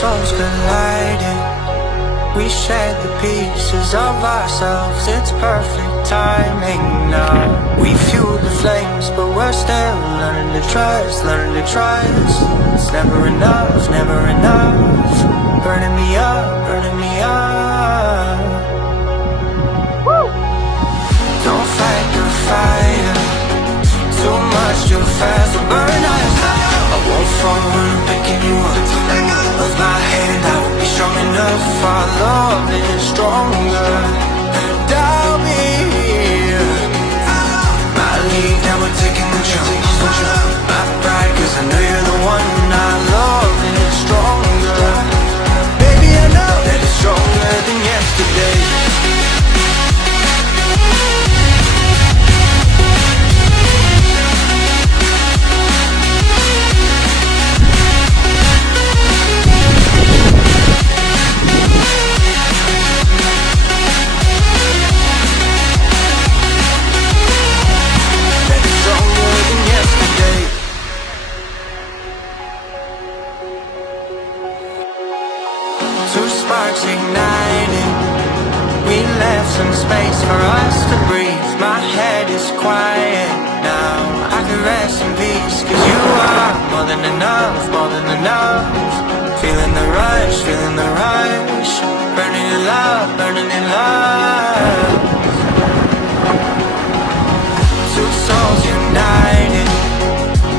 souls colliding. We shared the pieces of ourselves, it's perfect timing now. We fueled the flames, but we're still learning to trust, learning to trust. It's never enough, never enough. Burning me up, burning me up. Woo! Don't fight the fire, too much, too fast, will burn us. I won't fall when I'm picking you up. With my hand, I will be strong enough. Our love is stronger, and I'll be here. My lead, now we're taking the jump. My pride, cause I know you're the one. Our love is stronger. Baby, I know that it's stronger than yesterday. Two sparks ignited. We left some space for us to breathe. My head is quiet now. I can rest in peace, cause you are more than enough, more than enough. Feeling the rush, feeling the rush. Burning in love, burning in love. Two souls united.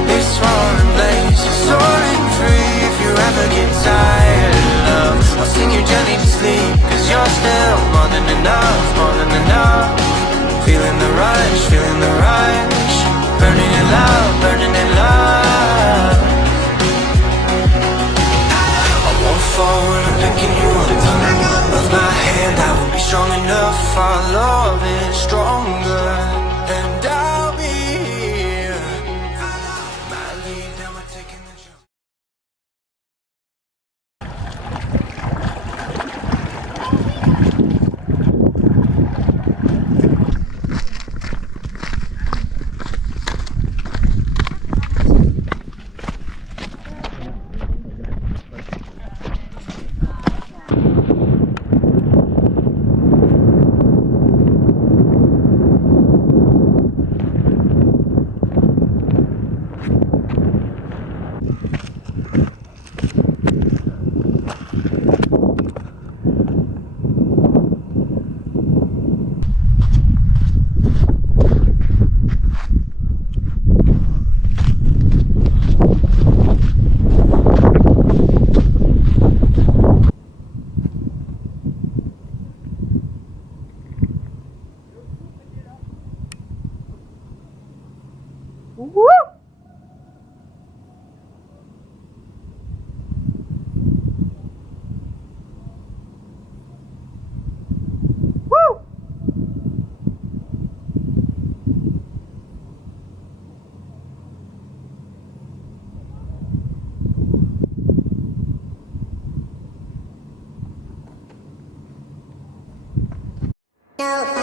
This roaring blaze is soaring free. If you ever get tired of love, I'll sing you gently to sleep, cause you're still more than enough, more than enough. Feeling the rush, feeling the rush. Burning in love, burning in love. I won't fall when I'm picking you up. With my hand, I will be strong enough. Our love is stronger, and I'll be here. My lead, now we're taking the jump. No.